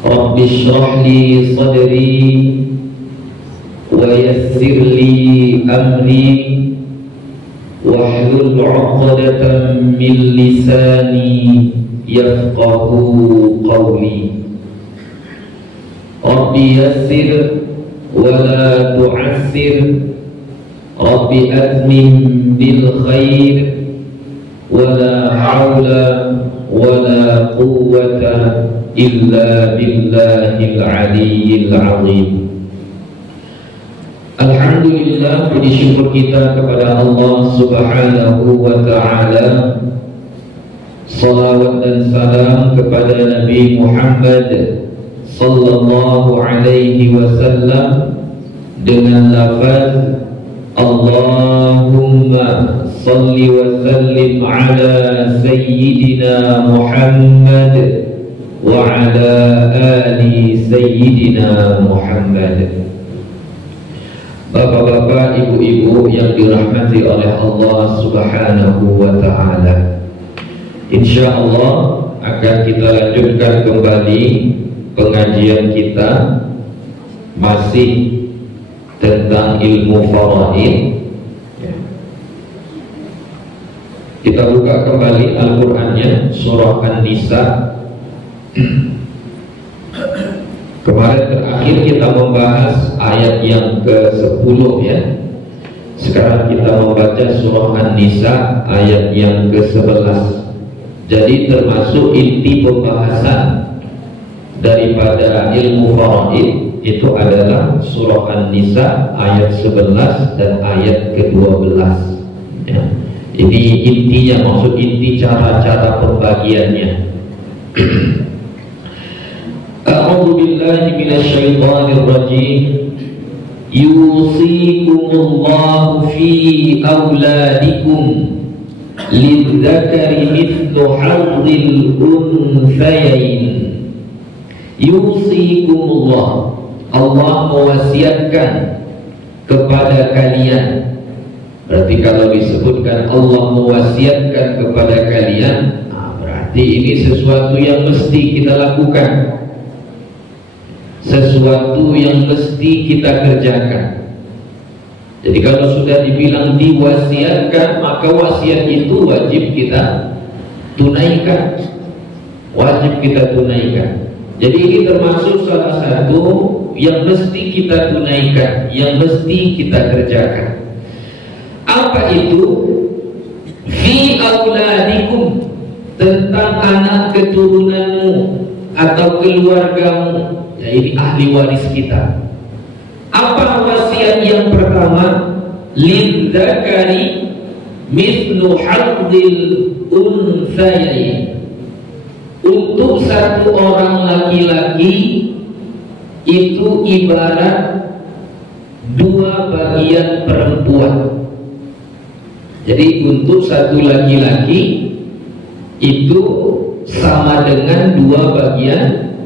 Rabbi shrah li sadri wa yassir li amri wahlul 'uqdatam min lisani yafqahu qawli. Rabbi yassir wa la tu'assir, Rabbi atmim bil khair, wa la hawla wa la quwwata illa billahil aliyyil azim. Alhamdulillah, puji syukur kita kepada Allah Subhanahu wa ta'ala. Salawat dan salam kepada Nabi Muhammad sallallahu alaihi wasallam dengan lafaz Allahumma salli wa sallim ala sayyidina Muhammad wa ala ali sayyidina Muhammad. Bapak-bapak, ibu-ibu yang dirahmati oleh Allah Subhanahu wa ta'ala, insyaallah akan kita lanjutkan kembali pengajian kita masih tentang ilmu faraid. Kita buka kembali Al-Qur'annya, surah An-Nisa. Kemarin terakhir kita membahas ayat yang ke-10 ya. Sekarang kita membaca surah An-Nisa ayat yang ke-11. Jadi termasuk inti pembahasan daripada ilmu faraid itu adalah surah An-Nisa ayat 11 dan ayat ke-12 ya. Ini intinya, maksud inti cara-cara pembagiannya. A'udzu billahi minasyaitonir rajim. Yusikumullahu fi auladikum lidzakari mithlu hadzil unthayain. Yusikumullah, Allah mewasiatkan kepada kalian. Berarti kalau disebutkan Allah mewasiatkan kepada kalian, berarti ini sesuatu yang mesti kita lakukan, sesuatu yang mesti kita kerjakan. Jadi kalau sudah dibilang diwasiatkan, maka wasiat itu wajib kita tunaikan, wajib kita tunaikan. Jadi ini termasuk salah satu yang mesti kita tunaikan, yang mesti kita kerjakan. Apa itu? Fi auladikum, tentang anak keturunanmu atau keluargamu, ya ini ahli waris kita. Apa wasiat yang pertama? Lidzakari mithlu hadzil unthayain. Untuk satu orang laki-laki itu ibarat dua bagian perempuan. Jadi untuk satu laki-laki itu sama dengan dua bagian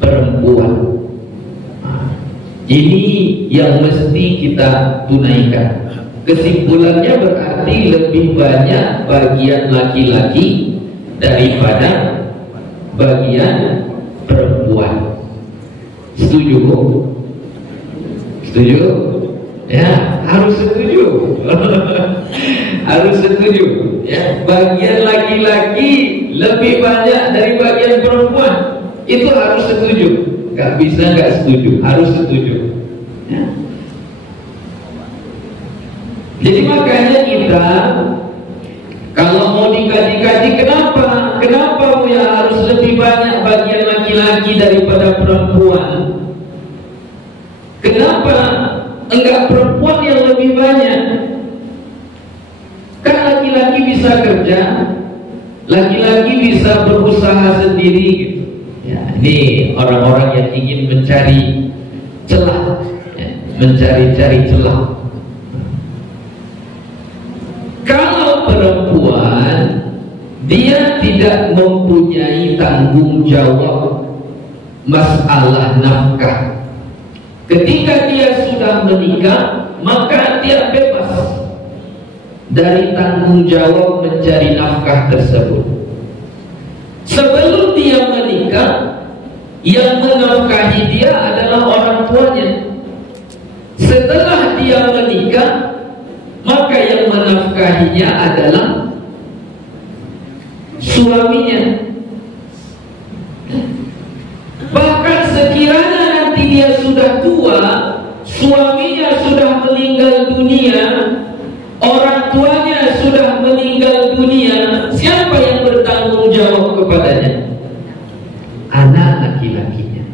perempuan. Ini yang mesti kita tunaikan. Kesimpulannya berarti lebih banyak bagian laki-laki daripada bagian perempuan. Setuju Bu? Setuju? Ya, harus setuju. Harus setuju ya. Bagian laki-laki lebih banyak dari bagian perempuan, itu harus setuju. Gak bisa gak setuju, harus setuju ya. Jadi makanya kita kalau mau dikaji-kaji, kenapa ya harus lebih banyak bagian laki-laki daripada perempuan? Kenapa enggak perempuan yang lebih banyak? Kan laki-laki bisa kerja, laki-laki bisa berusaha sendiri gitu. Ya, ini orang-orang yang ingin mencari celah, ya, mencari-cari celah. Kalau perempuan, dia tidak mempunyai tanggung jawab masalah nafkah. Ketika dia sudah menikah, maka dia bebas dari tanggung jawab mencari nafkah tersebut. Sebelum dia menikah, Yang menafkahi dia adalah orang tuanya. Setelah dia menikah, maka yang menafkahinya adalah suaminya. Bahkan sekiranya nanti dia sudah tua, suaminya sudah meninggal dunia, orang tuanya sudah meninggal dunia, siapa yang bertanggung jawab kepadanya? Anak laki-lakinya.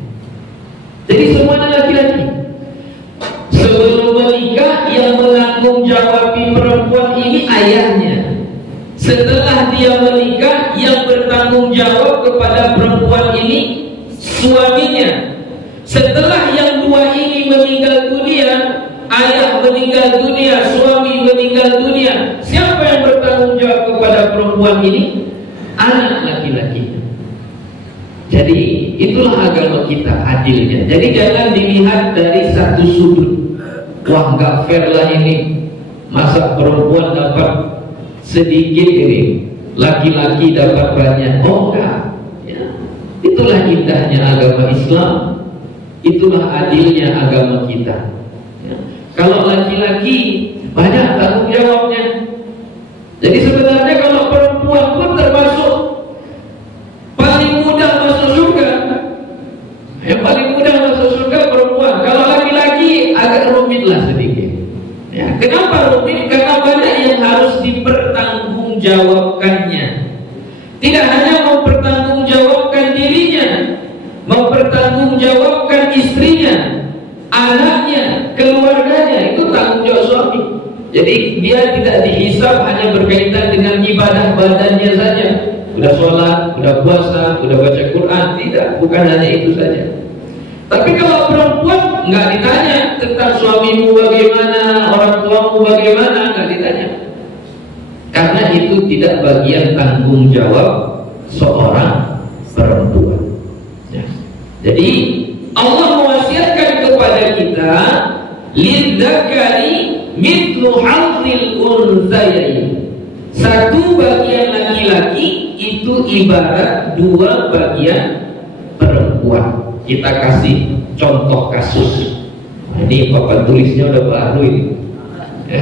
Jadi semuanya laki-laki. Sebelum menikah, yang menanggung jawab perempuan ini ayahnya. Setelah dia menikah, yang bertanggung jawab kepada perempuan ini suaminya. Setelah yang dua ini meninggal dunia, ayah meninggal dunia, suami meninggal dunia, siapa yang bertanggung jawab kepada perempuan ini? Anak laki-lakinya. Jadi itulah agama kita adilnya. Jadi jangan dilihat dari satu sudut. Wah, nggak fair lah ini. Masa perempuan dapat sedikit ini, laki-laki dapat banyak? Oh enggak. Ya. Itulah indahnya agama Islam. Itulah adilnya agama kita. Ya. Kalau laki-laki banyak tanggung jawabnya. Jadi sebenarnya kalau perempuan pun termasuk paling mudah masuk surga. Yang paling mudah masuk surga perempuan. Kalau laki-laki agak rumit lah sedikit. Ya, kenapa rumit? Karena banyak yang harus dipertanggungjawabkannya. Tidak hanya mempertanggungjawabkan dirinya, mempertanggungjawabkan istrinya, anaknya, keluarganya, itu tanggung jawab suami. Jadi dia tidak dihisab hanya berkaitan dengan ibadah badannya saja. Udah sholat, udah puasa, udah baca Quran. Tidak, bukan hanya itu saja. Tapi kalau perempuan nggak ditanya tentang suamimu bagaimana, orang tuamu bagaimana, nggak ditanya. Karena itu tidak bagian tanggung jawab seorang perempuan. Ya. Jadi Allah mewasiatkan kepada kita, lidzakari mithlu hadzil unthayain. Satu bagian laki-laki itu ibarat dua bagian perempuan. Kita kasih contoh kasus. Ini papan tulisnya udah baru ini. Ya.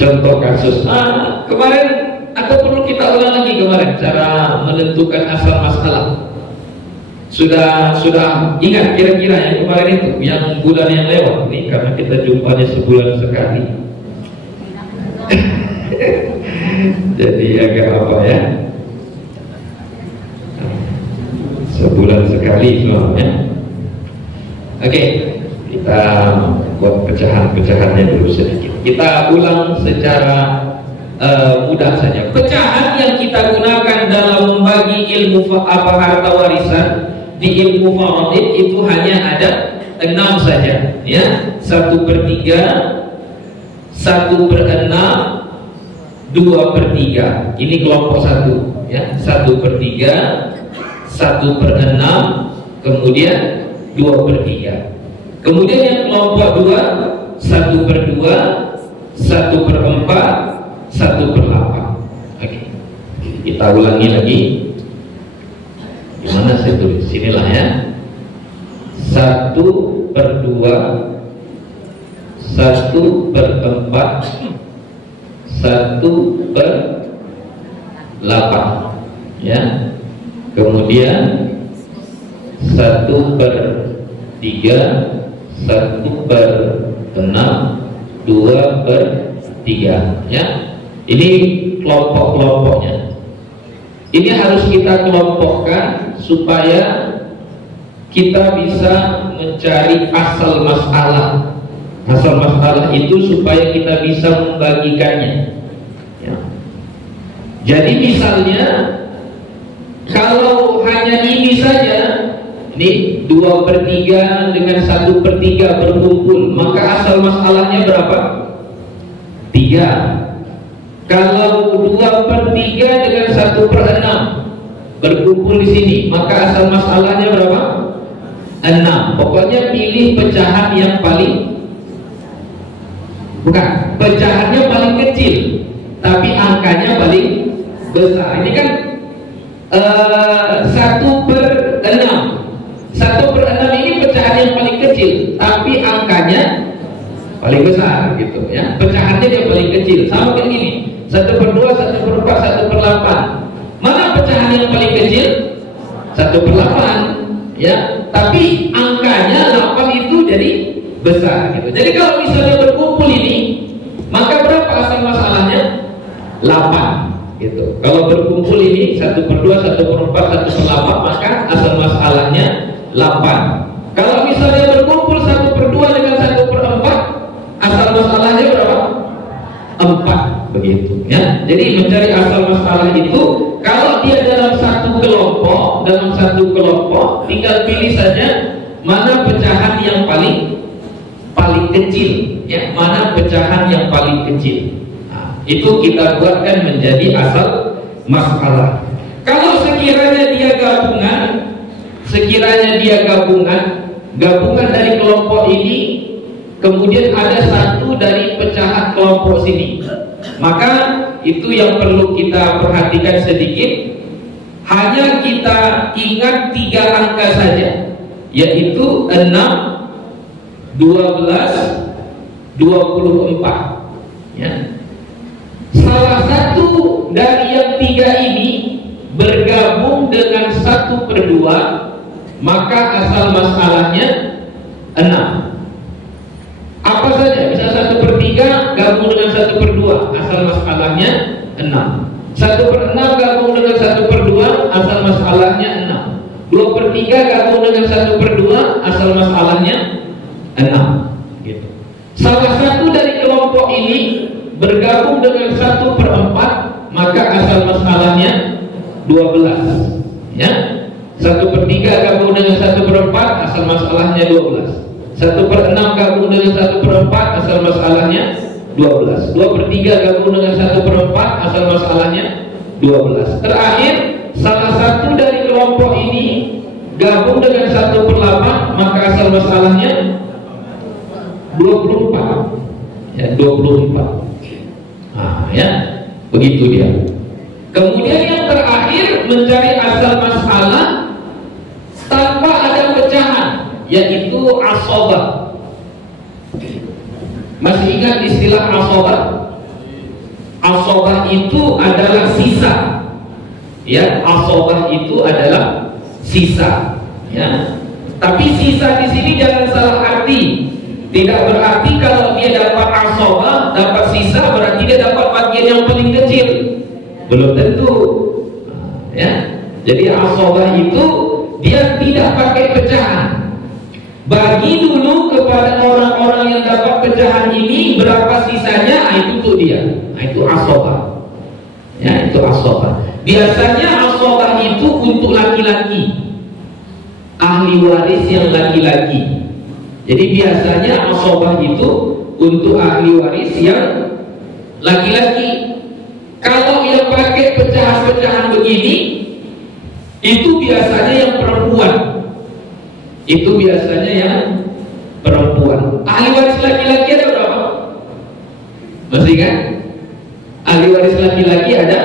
Contoh kasus. Kemarin atau perlu kita ulang lagi kemarin cara menentukan asal masalah. Sudah ingat kira-kira yang kemarin itu, yang bulan yang lewat ini, karena kita jumpanya sebulan sekali. Jadi agak apa ya? Sebulan sekali semuanya. Oke, kita buat pecahan-pecahannya dulu sedikit. Kita ulang secara mudah saja. Pecahan yang kita gunakan dalam membagi ilmu harta warisan di ilmu faraid itu hanya ada 6 saja, ya. 1/3, 1/6, 2/3. Ini kelompok 1, ya. 1/3, 1/6, kemudian 2/3. Kemudian yang kelompok 2, 1/2, 1/4, 1/8. Oke. Kita ulangi lagi. Gimana saya tulis? Sinilah ya. 1/2, 1/4, 1/8, ya. Kemudian 1/3, 1/6, 2/3, ya. Ini kelompok-kelompoknya. Ini harus kita kelompokkan supaya kita bisa mencari asal masalah. Asal masalah itu supaya kita bisa membagikannya, ya. Jadi misalnya kalau hanya ini saja, ini 2/3 dengan 1/3 berkumpul, maka asal masalahnya berapa? 3. Kalau 2/3 dengan 1/6 berkumpul di sini, maka asal masalahnya berapa? 6. Pokoknya pilih pecahan yang paling, bukan, pecahannya paling kecil tapi angkanya paling besar. Ini kan 1/6. 1/6 ini pecahan yang paling kecil, tapi angkanya paling besar gitu ya. Pecahannya yang paling kecil. Sama kayak gini. 1/2, 1/4, 1/8. Mana pecahan yang paling kecil? 1/8 ya. Tapi angkanya 8 itu jadi besar gitu. Jadi kalau misalnya berkumpul ini, maka berapa asal masalahnya? 8 gitu. Kalau berkumpul ini 1/2, 1/4, 1/8, maka asal masalahnya 8. Kalau misalnya berkumpul 1/2 dengan 1/4, asal masalahnya berapa? 4 begitu ya. Jadi mencari asal masalah itu, kalau dia dalam satu kelompok, tinggal pilih saja mana pecahan yang paling kecil ya, mana pecahan yang paling kecil. Nah, itu kita buatkan menjadi asal masalah. Kalau sekiranya dia gabungan dari kelompok ini, kemudian ada satu dari pecahan kelompok sini, maka itu yang perlu kita perhatikan sedikit. Hanya kita ingat 3 angka saja, yaitu 6, 12, 24 ya. Salah satu dari yang 3 ini bergabung dengan 1/2, maka asal masalahnya 6. Apa saja, bisa 1/3 gabung dengan 1/2, asal masalahnya 6. 1/6 gabung dengan 1/2, asal masalahnya 6. 2/3 gabung dengan 1/2, asal masalahnya 6 gitu. Salah satu dari kelompok ini bergabung dengan 1/4, maka asal masalahnya 12 ya. 1/3 gabung dengan 1/4, asal masalahnya 12. 1/6 gabung dengan 1/4, asal masalahnya 12. 2/3 gabung dengan 1/4, asal masalahnya 12. Terakhir, salah satu dari kelompok ini gabung dengan 1/8, maka asal masalahnya 24 ya, 24. Nah ya, begitu dia. Kemudian yang terakhir, mencari asal masalah tanpa ada pecahan, yaitu asobah. Masih ingat istilah asobah? Asobah itu adalah sisa ya, asobah itu adalah sisa ya. Tapi sisa di sini jangan salah arti. Tidak berarti kalau dia dapat asobah, dapat sisa, berarti dia dapat bagian yang paling kecil. Belum tentu ya. Jadi asobah itu dia tidak pakai pecahan. Bagi dulu kepada orang-orang yang dapat pecahan ini berapa sisanya, itu untuk dia. Itu asobah ya, itu asobah. Biasanya asobah itu untuk laki-laki, ahli waris yang laki-laki. Jadi biasanya asobah itu untuk ahli waris yang laki-laki. Kalau yang pakai pecahan-pecahan begini, itu biasanya yang perempuan. Itu biasanya yang perempuan. Ahli waris laki-laki ada berapa? Masih kan? Ahli waris laki-laki ada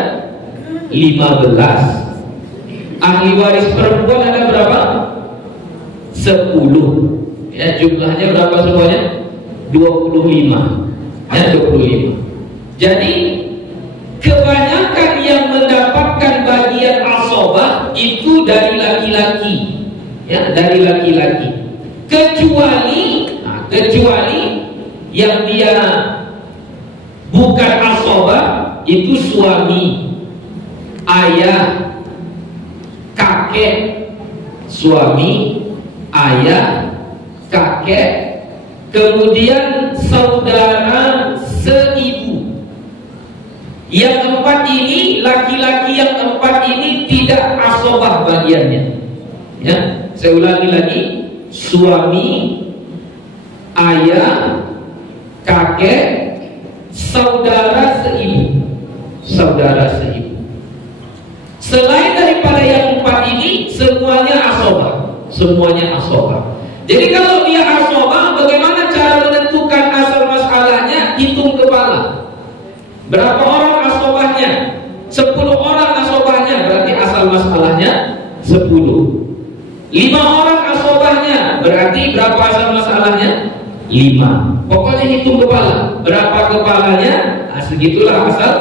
15. Ahli waris perempuan ada berapa? 10. Ya, jumlahnya berapa semuanya? 25. Ya, 25. Jadi kebanyakan yang mendapatkan bagian asobah itu dari laki-laki. Ya, dari laki-laki. Kecuali yang dia bukan asobah, itu suami, ayah, kakek, suami, ayah, kakek, kemudian saudara seibu. Yang 4 ini, laki-laki yang 4 ini tidak asobah bagiannya. Ya, saya ulangi lagi: suami, ayah, kakek, saudara seibu. Saudara seibu. Selain daripada yang 4 ini, semuanya asobah. Semuanya asobah. Jadi kalau dia asobah, bagaimana cara menentukan asal masalahnya? Hitung kepala. Berapa orang asobahnya? 10 orang asobahnya, berarti asal masalahnya 10. 5 orang asobahnya, berarti berapa asal masalahnya? 5. Pokoknya hitung kepala, berapa kepalanya? Nah, segitulah asal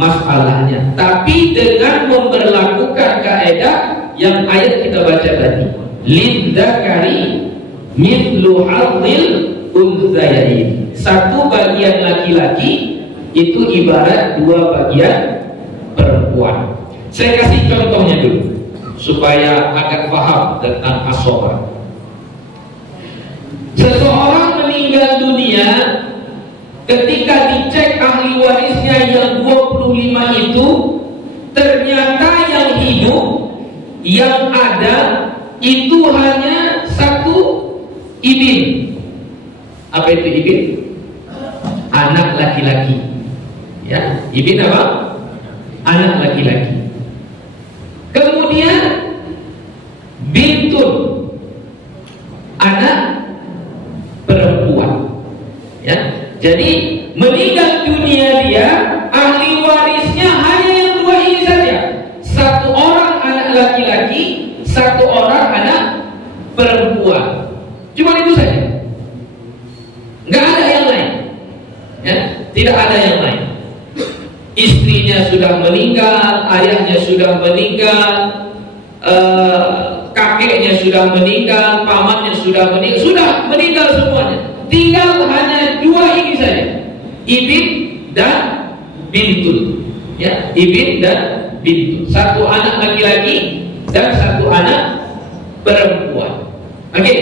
masalahnya. Tapi dengan memberlakukan kaidah yang ayat kita baca tadi, lidzakari mithlu hadzil unthayain. Satu bagian laki-laki itu ibarat 2 bagian perempuan. Saya kasih contohnya dulu supaya agak paham tentang asobah. Seseorang meninggal dunia, ketika dicek ahli warisnya yang 25 itu, ternyata yang hidup yang ada itu hanya 1 ibin. Apa itu ibin? Anak laki-laki. Ya, ibin apa? Anak laki-laki. Kemudian bintun, anak perempuan. Ya, jadi meninggal dunia dia, ahli warisnya hanya yang 2 ini saja. 1 orang anak laki-laki, 1 orang anak perempuan. Cuma itu saja. Nggak ada yang lain. Ya, tidak ada yang lain. Istrinya sudah meninggal, ayahnya sudah meninggal, kakeknya sudah meninggal, pamannya sudah meninggal semuanya. Tinggal hanya 2 ini saja, ibin dan bintun. Ya, ibin dan bintun. 1 anak laki-laki dan 1 anak perempuan. Oke,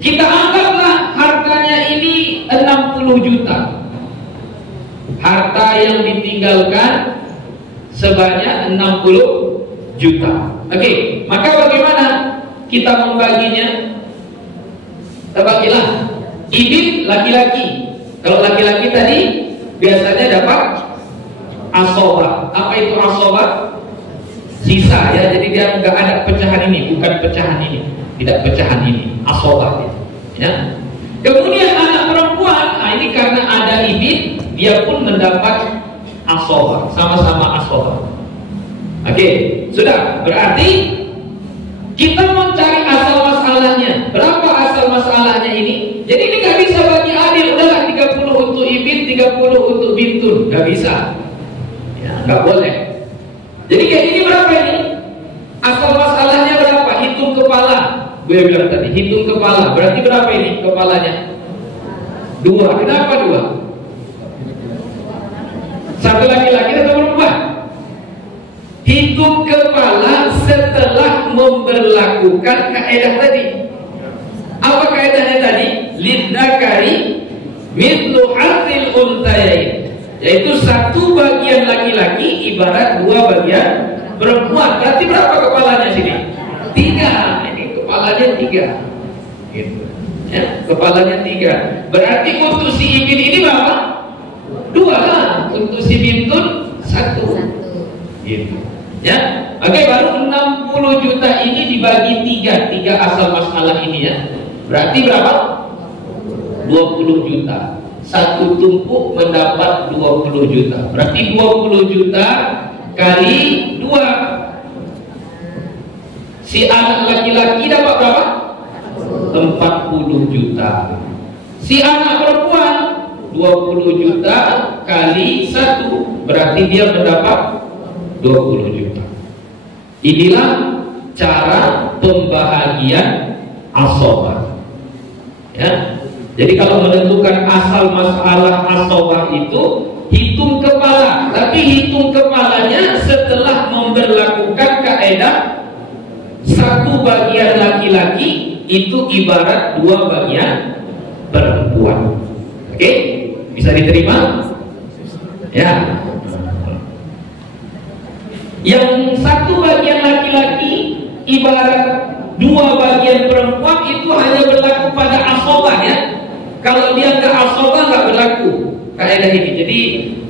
kita anggaplah hartanya ini 60 juta. Harta yang ditinggalkan sebanyak 60 juta. Oke, maka bagaimana kita membaginya? Kita bagilah. Ibin laki-laki. Kalau laki-laki tadi biasanya dapat asobah. Apa itu asobah? Sisa ya. Jadi dia nggak ada pecahan ini, bukan pecahan ini, tidak pecahan ini, asobah. Ya. Kemudian anak perempuan, nah ini karena ada ibin, dia pun mendapat asobah, sama-sama asobah. Oke, sudah. Berarti kita mau cari asal masalahnya. Berapa asal masalahnya ini? Jadi ini nggak bisa bagi adil. Udahlah 30 untuk ibin, 30 untuk bintun. Nggak bisa. Ya, nggak boleh. Jadi kayak ini berapa ini? Asal masalahnya berapa? Hitung kepala. Gue bilang tadi, hitung kepala. Berarti berapa ini kepalanya? 2. Kenapa 2? 1 laki-laki atau perempuan? Hitung kepala setelah memberlakukan kaidah tadi. Apa kaidahnya tadi? Lidzakari mithlu hadzil unthayain. Yaitu 1 bagian laki-laki ibarat 2 bagian perempuan. Berarti berapa kepalanya sini? 3. Ini kepalanya 3. Gitu. Ya, kepalanya 3. Berarti untuk si ibin ini berapa? 2 lah. Untuk si bintun 1. Gitu. Ya. Oke, baru 60 juta ini dibagi 3 asal masalah ini ya. Berarti berapa? 20 juta. 1 tumpuk mendapat 20 juta. Berarti 20 juta kali 2. Si anak laki-laki dapat berapa? 40 juta. Si anak perempuan 20 juta kali 1. Berarti dia mendapat 20 juta. Inilah cara pembahagian asobah. Ya. Jadi kalau menentukan asal masalah asobah itu hitung kepala, tapi hitung kepalanya setelah memberlakukan kaidah 1 bagian laki-laki itu ibarat 2 bagian perempuan. Oke, bisa diterima? Ya. Yang 1 bagian laki-laki ibarat 2 bagian perempuan itu hanya berlaku pada asobah ya. Kalau dia nggak asobah nggak berlaku kaidah ini. Jadi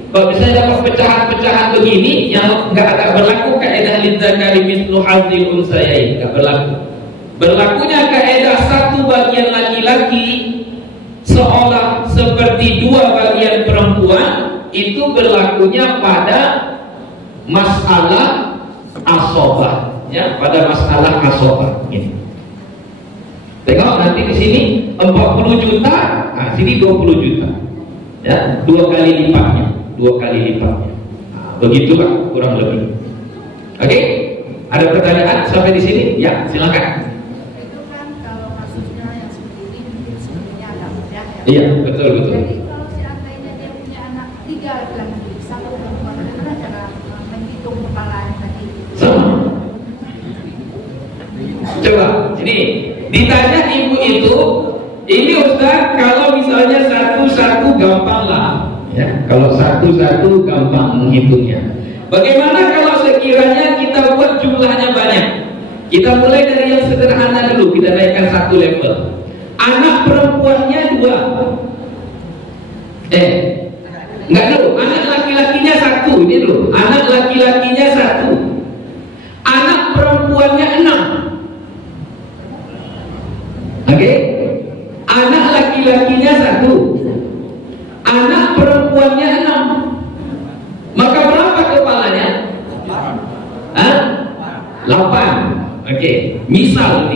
kalau misalnya dapat pecahan-pecahan begini yang nggak ada berlaku kaidah lidzakari mithlu hadzil unthayain, nggak berlaku. Berlakunya kaidah 1 bagian laki-laki seolah seperti 2 bagian perempuan itu berlakunya pada masalah asobah, ya, pada masalah asobah ini. Tengok nanti di sini 40 juta, nah sini 20 juta, ya, 2 kali lipatnya, 2 kali lipatnya. Nah, begitulah kurang lebih. Oke, ada pertanyaan sampai di sini? Ya, silakan. Itu kan kalau kasusnya yang seperti ini sebenarnya agak mudah ya. Iya, betul. Jadi kalau seandainya dia punya anak 3 laki-laki, 1 perempuan, bagaimana cara menghitung kepalanya tadi? Sama. Coba, ini ditanya ibu itu, ini Ustaz, kalau misalnya satu-satu gampang lah, ya. Kalau satu-satu gampang menghitungnya. Bagaimana kalau sekiranya kita buat jumlahnya banyak? Kita mulai dari yang sederhana dulu, kita naikkan 1 level. Anak perempuannya 2. Enggak dulu, anak laki-lakinya 1, ini dulu. Anak laki-lakinya 1. Anak perempuannya 6. Oke? Anak laki-lakinya 1. Anak perempuannya 6. Maka berapa kepalanya? 8. Oke. Misal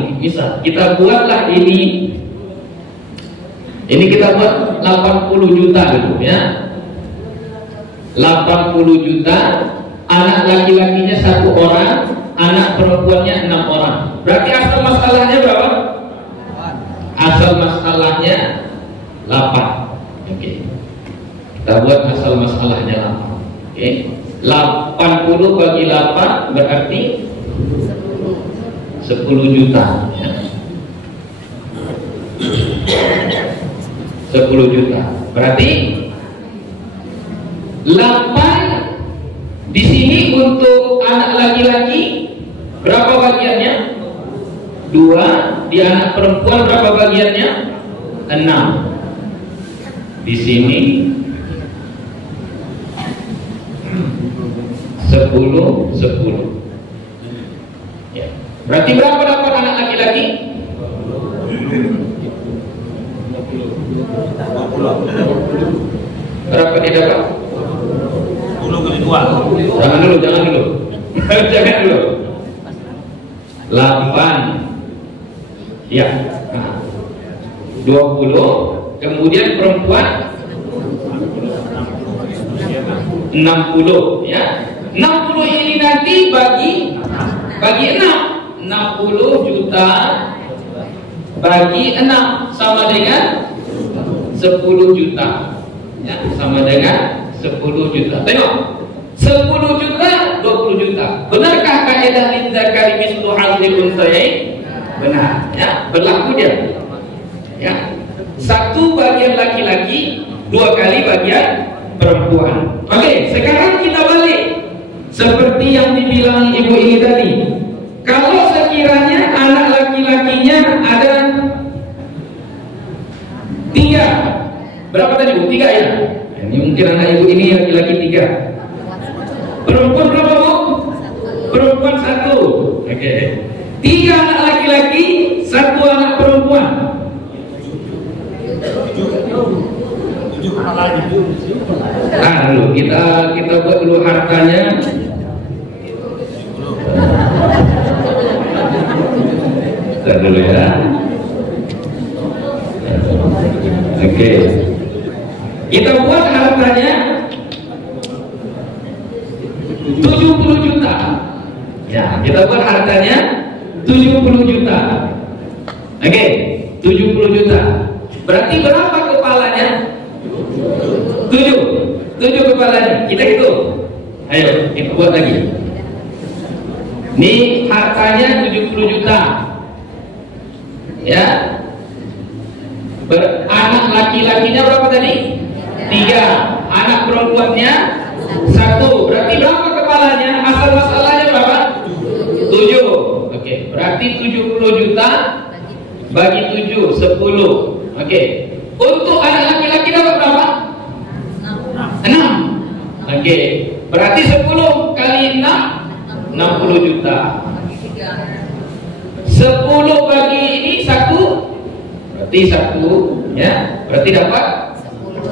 kita buatlah ini kita buat 80 juta dulu, ya. 80 juta, anak laki-lakinya 1 orang, anak perempuannya 6 orang. Berarti asal masalahnya berapa? Asal masalahnya 8. Oke. Kita buat asal masalahnya 8. Oke. 80 bagi 8 berarti 10 juta, ya. 10 juta. Berarti 8 di sini untuk anak laki-laki berapa bagiannya? 2. Di anak perempuan berapa bagiannya? 6. Di sini 10. Ya. Berarti berapa dapat anak laki-laki? 20. Berapa dia dapat? 10 kali 2. Jangan dulu. Jangan dulu. 8. Ya. Nah. 20. Kemudian perempuan 60, ya. 60 ini nanti bagi 6. 60 juta bagi 6 sama dengan 10 juta, ya, sama dengan 10 juta. Tengok, 10 juta, 20 juta. Benarkah kaidah lidzakari mislu hadzil unthayain? Benar, ya, berlaku dia. Ya. 1 bagian laki-laki, 2 kali bagian perempuan. Oke, sekarang kita balik seperti yang dibilang ibu ini tadi. Kalau sekiranya anak laki-lakinya ada 3, berapa tadi Bu? 3, ya? Ini mungkin anak ibu ini laki-laki 3. Perempuan berapa Bu? Perempuan 1. Oke. 3 anak laki-laki, 1 anak perempuan. 7 kepalanya. Nah, dulu kita buat dulu hartanya. Kita dulu, ya. Oke. Kita buat hartanya 70 juta. Ya, kita buat hartanya 70 juta. Oke, 70 juta. Berarti berapa kepalanya? 7 kepalanya. Kita hitung. Ayo, kita buat lagi. Ini hartanya 70 juta. Ya. Anak laki-lakinya berapa tadi? 3. Anak perempuannya 1. Berarti berapa kepalanya? Asal masalahnya berapa? 7. Oke, berarti 70 juta bagi 7, 10. Oke. Untuk anak laki-laki dapat berapa? 6. Oke. Berarti 10 kali 6, 60 juta. 10 bagi ini 1, berarti 1, ya. Berarti dapat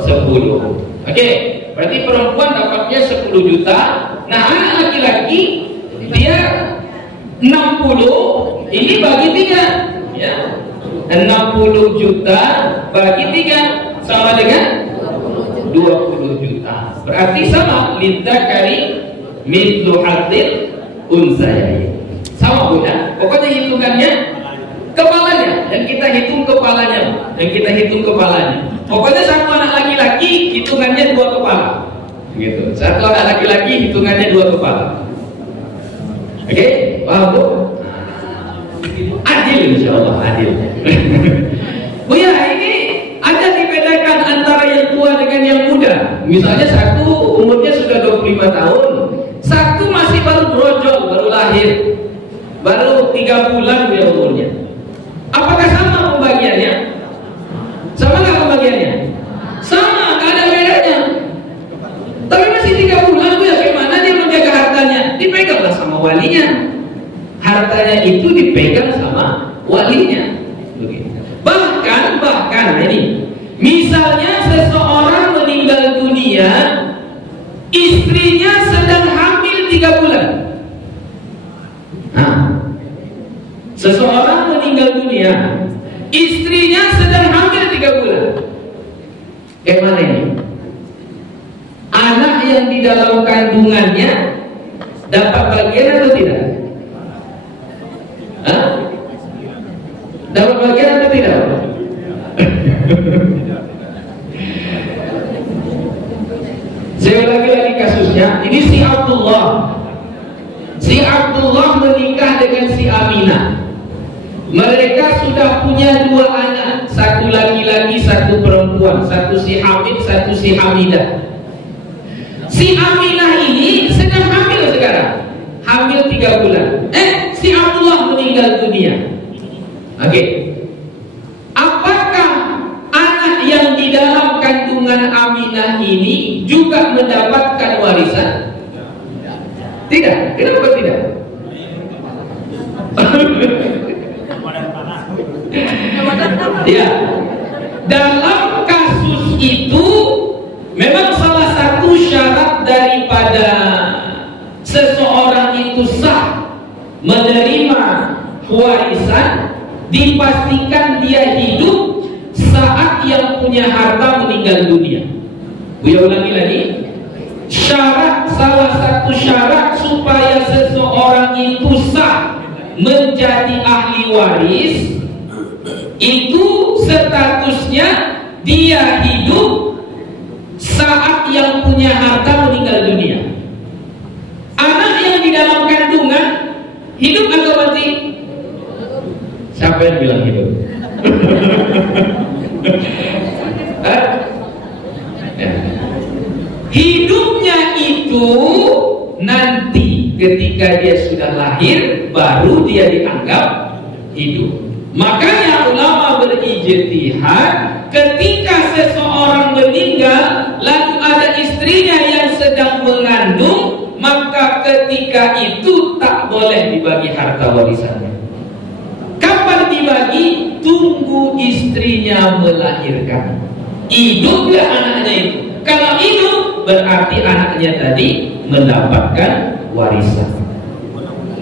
10. Oke. Berarti perempuan dapatnya 10 juta. Nah, anak laki-laki dia 60 ini bagi 3 ya. 60 juta bagi 3 sama dengan 20 juta. Berarti sama, lidzakari mithlu hadzil unsayayn. Sama Bu ya. Pokoknya hitungannya kepalanya, dan kita hitung kepalanya, Pokoknya satu anak laki-laki hitungannya 2 kepala. Gitu. Satu anak laki-laki hitungannya 2 kepala. Oke, paham Bu? Adil, insyaallah adil. Bu ya, ini ada dibedakan antara yang tua dengan yang muda. Misalnya satu umurnya sudah 25 tahun, satu masih baru brojol, baru lahir, baru 3 bulan dia umurnya. Apakah sama pembagiannya? Sama nggak pembagiannya? Sama, nggak ada bedanya. Tapi masih 3 bulan, Bu ya, gimana dia menjaga hartanya? Dipeganglah sama walinya. Hartanya itu dipegang sama walinya. Bahkan ini, misalnya seseorang meninggal dunia, istrinya sedang hamil 3 bulan. Nah, seseorang meninggal dunia, istrinya sedang hamil 3 bulan. Gimana ini? Anak yang di dalam kandungannya dapat bagian atau tidak? Hah? Dapat bagian atau tidak? Saya ulangi lagi kasusnya. Ini si Abdullah menikah dengan si Aminah. Mereka sudah punya 2 anak, satu laki-laki, satu perempuan, satu si Hamid, satu si Hamidah. Si Aminah ini sedang hamil sekarang, hamil 3 bulan. Si Abdullah meninggal dunia. Oke. Apakah anak yang di dalam kandungan Aminah ini juga mendapatkan warisan? Tidak. Kenapa tidak? Ya. Dalam kasus itu memang salah satu syarat daripada seseorang itu sah menerima warisan, dipastikan dia hidup saat yang punya harta meninggal dunia. Saya ulangi lagi. Salah satu syarat supaya seseorang itu sah menjadi ahli waris, itu statusnya dia hidup saat yang punya harta meninggal dunia. Anak yang di dalam kandungan hidup atau mati? Siapa yang bilang hidup? Hidupnya itu nanti ketika dia sudah lahir baru dia dianggap hidup. Makanya ulama berijtihad, ketika seseorang meninggal lalu ada istrinya yang sedang mengandung, maka ketika itu tak boleh dibagi harta warisannya. Kapan dibagi? Tunggu istrinya melahirkan. Hidup gak anaknya itu? Kalau hidup berarti anaknya tadi mendapatkan warisan.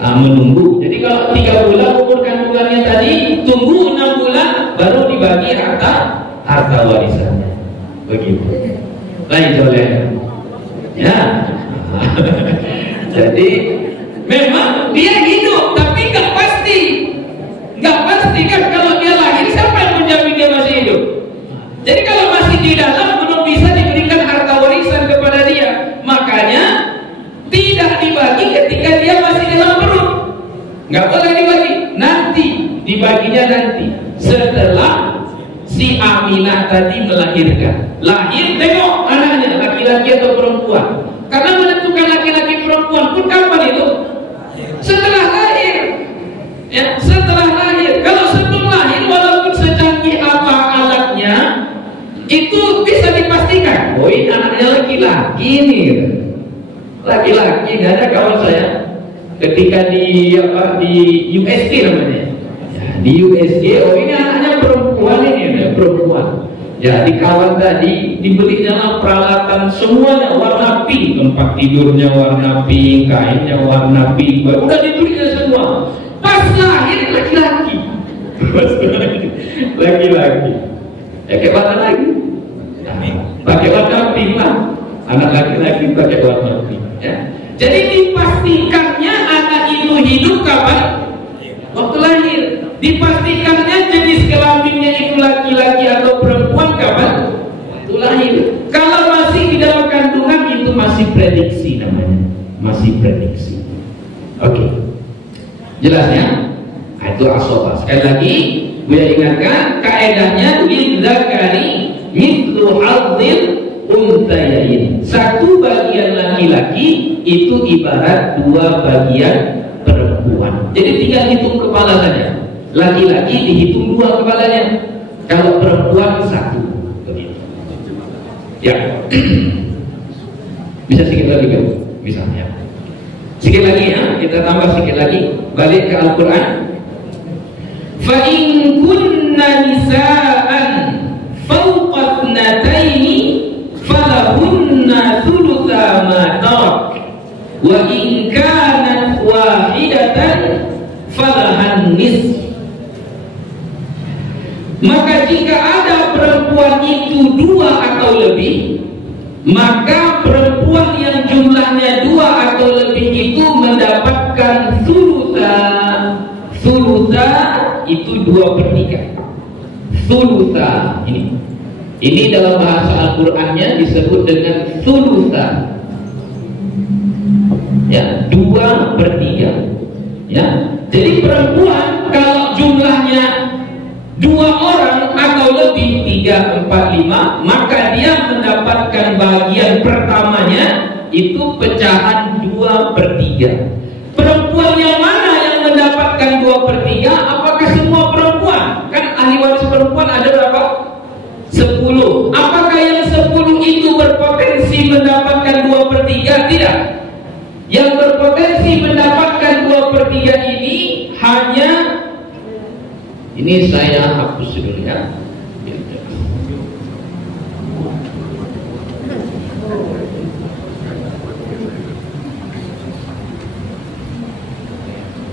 Menunggu. Jadi kalau 3 bulan umur kandungannya tadi, tunggu 6 bulan baru dibagi harta warisannya. Begitu. Lain oleh. Ya. Jadi memang dia hidup, tapi nggak pasti. Nggak pasti kan kalau dia lahir, siapa yang menjamin dia masih hidup? Jadi kalau masih di dalam belum bisa diberikan harta warisan kepada dia. Makanya tidak dibagi ketika dia masih dalam perut. Nggak boleh dibagi. Nanti dibaginya nanti setelah si Aminah tadi melahirkan. Lahir, tengok anaknya laki-laki atau perempuan. Karena menentukan laki-laki perempuan pun kapan itu? Setelah lahir. Ya, setelah lahir. Kalau sebelum lahir, walaupun secanggih apa alatnya, itu bisa dipastikan. Oh, ini anaknya laki-laki nih. Laki-laki, nggak ada kawan saya. Ketika di USG namanya. Ya, di USG, oh ini anaknya perempuan ini, perempuan. Ya, di kawan tadi dibelinya peralatan semuanya warna pink, tempat tidurnya warna pink, kainnya warna pink, udah dibelinya semua. Pas lahir laki-laki, laki-laki, ya kayak mana lagi? Pakai warna pink lah, anak laki-laki pakai warna pink. Ya. Jadi dipastikannya anak itu hidup kapan? Waktu lahir. Dipastikannya jenis kelaminnya itu laki-laki atau perempuan kapan? Waktu lahir. Kalau masih di dalam kandungan itu masih prediksi namanya, masih prediksi. Oke, jelas ya? Nah, itu asoba. Sekali lagi, gue ingatkan kaedahnya lidzakari mithlu hadzil unthayain. Satu bagian laki-laki itu ibarat dua bagian perempuan. Jadi tinggal hitung kepala saja. Laki-laki dihitung dua kepalanya, kalau perempuan satu. Begitu. Ya. Bisa sedikit lagi kan? Bisa ya. Sedikit lagi ya, kita tambah sedikit lagi. Balik ke Al-Quran. Fa in kunna nisaan fawqa thnataini falahunna thulutha ma tarak wa in kanat wahidatan falahan nisf. Maka jika ada perempuan itu dua atau lebih, maka perempuan yang jumlahnya dua atau lebih itu mendapatkan thulutha. Thulutha itu 2/3. Thulutha ini dalam bahasa Al-Qur'annya disebut dengan thulutha. Ya, 2/3. Ya. Jadi perempuan kalau jumlahnya 2 orang atau lebih, 3, 4, 5, maka dia mendapatkan bagian pertamanya itu pecahan 2/3. Perempuan yang mana yang mendapatkan 2/3? Apakah semua perempuan? Kan ahli waris perempuan ada berapa? 10. Apakah yang 10 itu berpotensi mendapatkan 2/3? Tidak. Yang berpotensi mendapatkan 2/3 ini hanya, ini saya hapus dulu ya.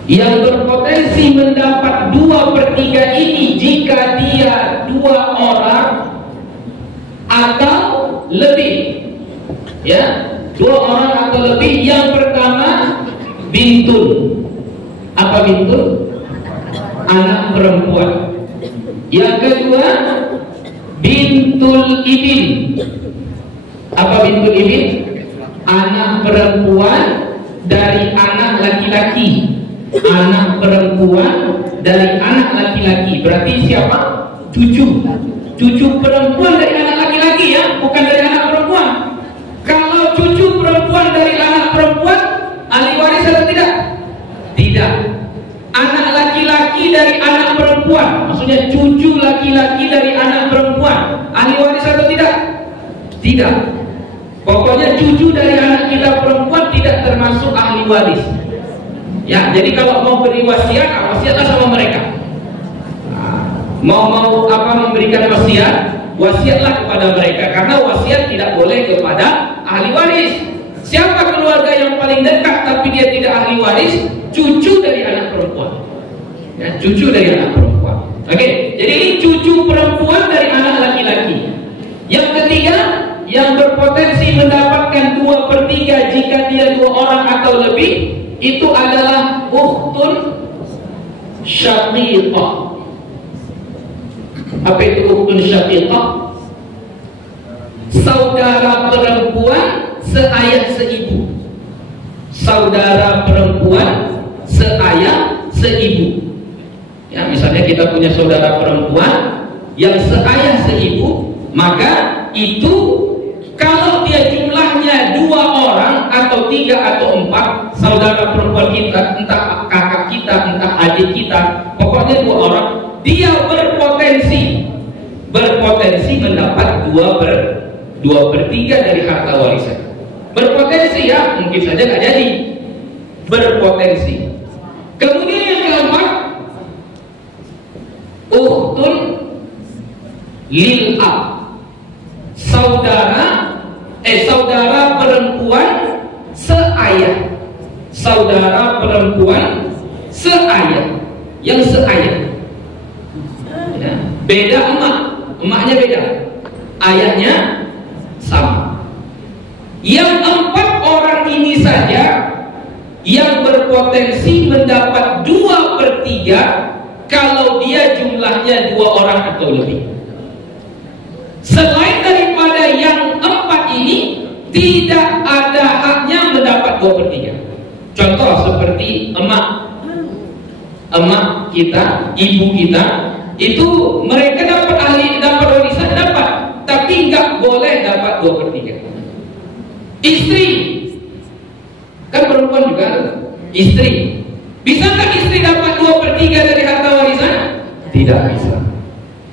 Yang berpotensi mendapat 2/3 ini jika dia 2 orang atau lebih. Ya, 2 orang atau lebih. Yang pertama bintun. Apa bintun? Anak perempuan. Yang kedua bintul ibin. Apa bintul ibin? Anak perempuan dari anak laki-laki. Anak perempuan dari anak laki-laki. Berarti siapa? Cucu. Cucu perempuan dari anak laki-laki ya, bukan dari anak perempuan. Kalau cucu perempuan dari anak perempuan, ahli waris atau tidak? Tidak. Anak laki-laki dari anak perempuan, maksudnya cucu laki-laki dari anak perempuan, ahli waris atau tidak? Tidak. Pokoknya cucu dari anak kita perempuan tidak termasuk ahli waris. Ya, jadi kalau mau beri wasiat, wasiatlah sama mereka. Mau memberikan wasiatlah kepada mereka, karena wasiat tidak boleh kepada ahli waris. Siapa keluarga yang paling dekat tapi dia tidak ahli waris? Cucu dari anak perempuan. Ya, cucu dari anak perempuan. Oke, jadi ini cucu perempuan dari anak laki-laki. Yang ketiga, yang berpotensi mendapatkan 2/3 jika dia 2 orang atau lebih, itu adalah ukhtun syaqiqah. Apa itu ukhtun syaqiqah? Saudara perempuan seayah seibu. Saudara perempuan seayah seibu. Ya, misalnya kita punya saudara perempuan yang seayah seibu, maka itu kalau dia jumlahnya 2 orang atau 3 atau 4 saudara perempuan kita, entah kakak kita, entah adik kita, pokoknya 2 orang, dia berpotensi mendapat 2/3 dari harta warisan. Berpotensi ya, mungkin saja nggak jadi. Berpotensi. Kemudian yang keempat, ukhtun lil ab. saudara perempuan seayah, yang seayah. Ya, beda emaknya beda, ayahnya sama. Yang 4 orang ini saja yang berpotensi mendapat 2/3 kalau dia jumlahnya 2 orang atau lebih. Selain daripada yang 4 ini, tidak ada haknya mendapat 2/3. Contoh seperti emak kita, ibu kita, itu mereka dapat warisan, tapi nggak boleh dapat 2/3. Istri, kan perempuan juga, istri, bisa nggak istri dapat 2/3 dari harta warisan? Tidak bisa.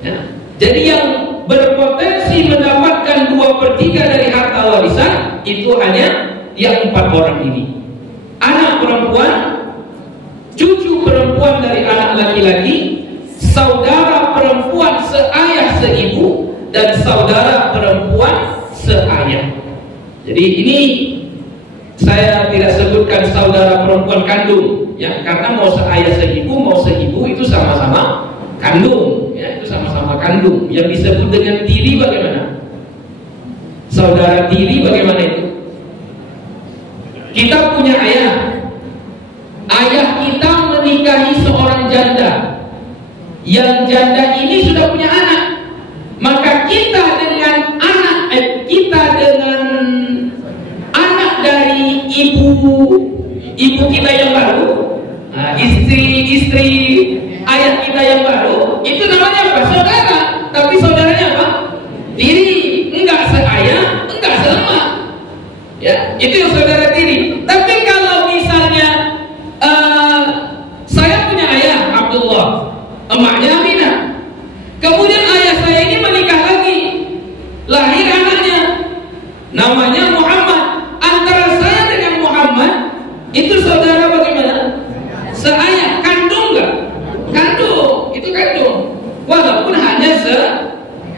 Ya. Jadi yang berpotensi mendapatkan 2/3 dari harta warisan itu hanya yang 4 orang ini. Anak perempuan, cucu perempuan dari anak laki-laki, saudara perempuan seayah seibu, dan saudara perempuan seayah. Jadi ini saya tidak sebutkan saudara perempuan kandung, ya, karena mau seayah seibu, mau seibu itu sama-sama kandung, ya, itu sama-sama kandung. Yang disebut dengan tiri bagaimana? Saudara tiri bagaimana itu? Kita punya ayah kita menikahi seorang janda, yang janda ini sudah punya anak, maka kita dengan anak dari ibu kita yang baru, istri ayah kita yang baru, itu namanya apa? Saudara. Tapi saudaranya apa? Tiri, enggak seayah, enggak seemak. Ya, itu yang saudara tiri. Tapi kalau misalnya saya punya ayah Abdullah, emaknya Aminah, kemudian ayah saya ini menikah lagi, lahir anaknya, namanya Muhammad. Antara saya dengan Muhammad itu saudara bagaimana? Seayah, kandung enggak? Kandung, itu kandung. Walaupun hanya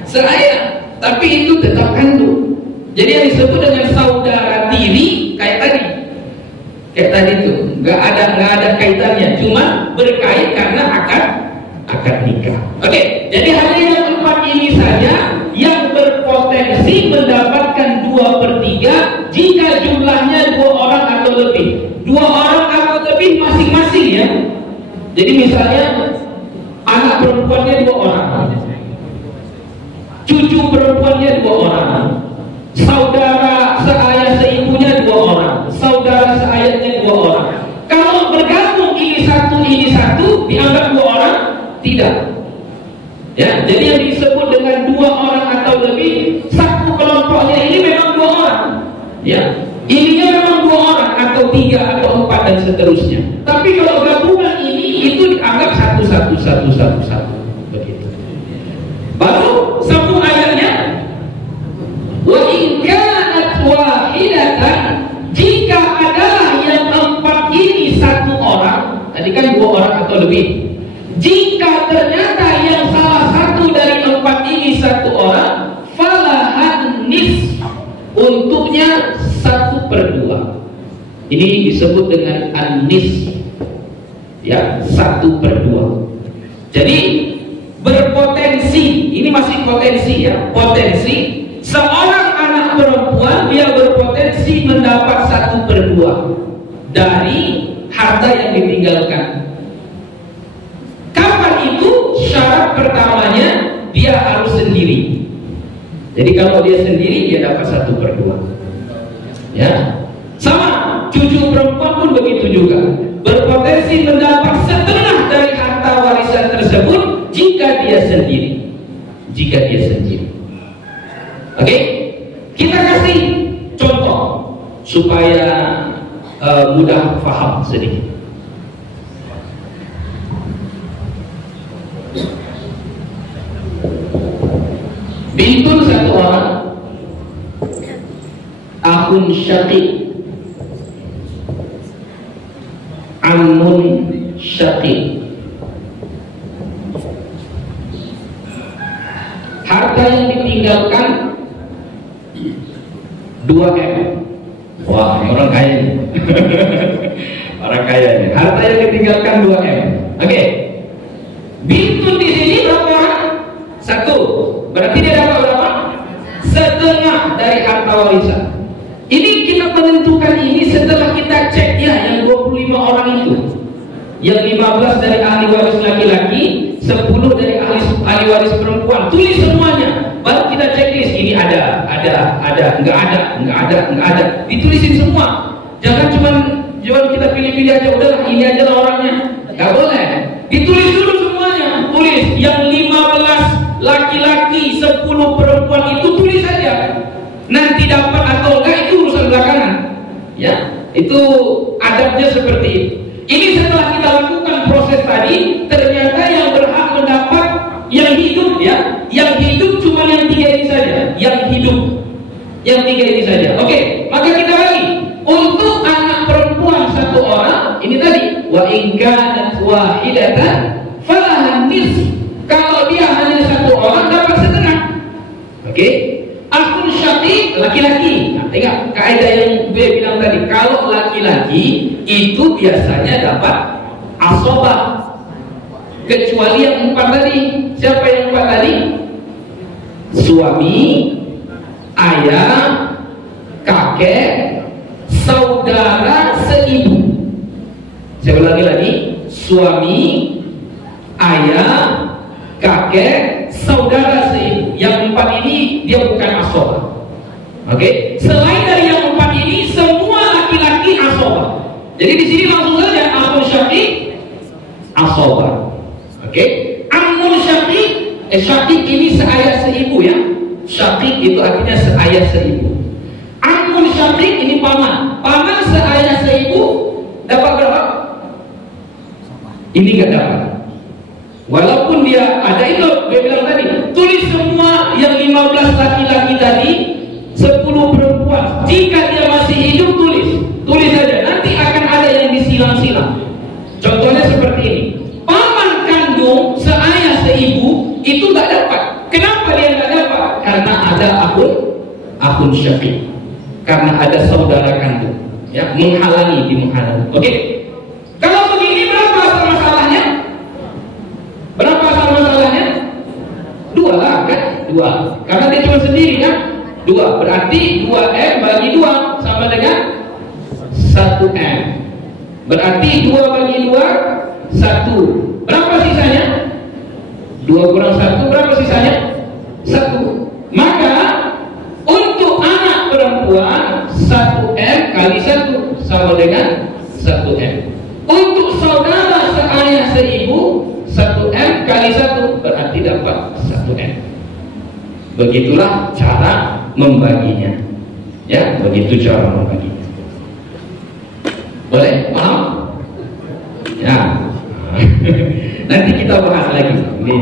seayah, tapi itu tetap kandung. Jadi yang disebut dengan saudara tiri kayak tadi itu nggak ada kaitannya, cuma berkait karena akad nikah. Oke, jadi hanya yang 4 ini saja yang berpotensi mendapatkan 2/3 jika jumlahnya 2 orang atau lebih. 2 orang atau lebih masing-masing, ya. Jadi misalnya anak perempuannya 2 orang, cucu perempuannya 2 orang, saudara seayah seibunya 2 orang, saudara seayahnya 2 orang. Kalau bergabung ini satu dianggap 2 orang? Tidak. Ya, jadi yang disebut dengan 2 orang atau lebih, satu kelompoknya ini memang 2 orang. Ya, ininya memang 2 orang atau 3 atau 4 dan seterusnya. Tapi kalau gabungan ini itu dianggap satu begitu. Baru sambung ayatnya. Wa in kanat wahidatan, jika adalah yang 4 ini 1 orang, tadi kan 2 orang atau lebih. Jika ternyata yang salah satu dari 4 ini 1 orang, falahan nis, untuknya 1/2. Ini disebut dengan an-nis, ya, 1/2. Jadi berpotensi, ini masih potensi, ya, potensi seorang anak perempuan dia berpotensi mendapat 1/2 dari harta yang ditinggalkan. Kapan itu? Syarat pertamanya dia harus sendiri. Jadi kalau dia sendiri dia dapat 1/2. Ya, sama cucu perempuan pun begitu juga, berpotensi mendapat setengah dari harta warisan tersebut jika dia sendiri. Oke, kita kasih contoh supaya mudah paham sedikit. Bintun 1 orang, akhun syaqiq, ammun syaqiq. Harta yang ditinggalkan 2 M. Wah, ini orang kaya. Orang kayaknya. Harta yang ditinggalkan 2M. Oke. Bintun di sini berapa orang? 1. Berarti dia dapat berapa? Setengah dari harta warisan. Ini kita menentukan ini setelah kita cek ya yang 25 orang itu. Yang 15 dari ahli waris laki-laki, 10 dari ahli waris perempuan. Tulis semuanya. Baru kita checklist, ini ada, enggak ada. Ditulisin semua. Jangan cuma kita pilih-pilih aja, udahlah ini aja lah orangnya. Enggak boleh. Ditulis dulu semuanya. Tulis yang 15 laki-laki, 10 perempuan itu tulis saja. Nanti dapat atau enggak itu urusan belakangan. Ya, itu adabnya seperti itu. Ini setelah kita lakukan proses tadi, ternyata yang berhak mendapat yang hidup ya, yang hidup cuma yang 3 ini saja, yang hidup, yang 3 ini saja. Oke, maka kita bagi untuk anak perempuan 1 orang, ini tadi wa in kanat wahidatan falahan nisf. Kalau dia hanya 1 orang dapat setengah. Oke, akhun syaqiq laki-laki. Nah, tengok kaidah yang gue bilang tadi, kalau laki-laki itu biasanya dapat asobah, kecuali yang 4 tadi. Siapa yang 4 tadi? Suami, ayah, kakek, saudara seibu. Saya ulangi lagi, suami, ayah, kakek, saudara seibu. Yang 4 ini dia bukan asobah. Oke, selain dari yang 4 ini semua laki-laki asobah. Jadi di sini langsung saja akhun syaqiq asobah. Oke, amun syaqiq, syaqiq ini seayah seibu ya. Syaqiq itu artinya seayah seibu. Amun syaqiq ini paman. Paman seayah seibu dapat berapa? Ini nggak dapat. Walaupun dia ada itu, gue bilang tadi, tulis semua yang 15 laki-laki tadi, 10 perempuan. Jika dia masih hidup tulis saja. Nanti akan ada yang disilang-silang. Contohnya seperti ini. Paman kandung seayah seibu itu nggak dapat. Kenapa dia nggak dapat? Karena ada akhun syaqiq. Karena ada saudara kandung. Ya, menghalangi. Oke. Kalau begini berapa asal masalahnya? Berapa asal masalahnya? 2 lah kan? 2. Karena dia cuma sendiri kan? 2. Berarti 2M bagi 2 sama dengan 1M. Berarti 2 bagi 2 1. Berapa sisanya? 2 kurang 1 berapa sisanya? 1. Maka untuk anak perempuan 1M kali 1 sama dengan 1M. Untuk saudara seayah seibu 1M kali 1 berarti dapat 1M. Begitulah cara membaginya. Ya, begitu cara membaginya. Boleh? Paham? Ya. Nanti kita bahas lagi. Ini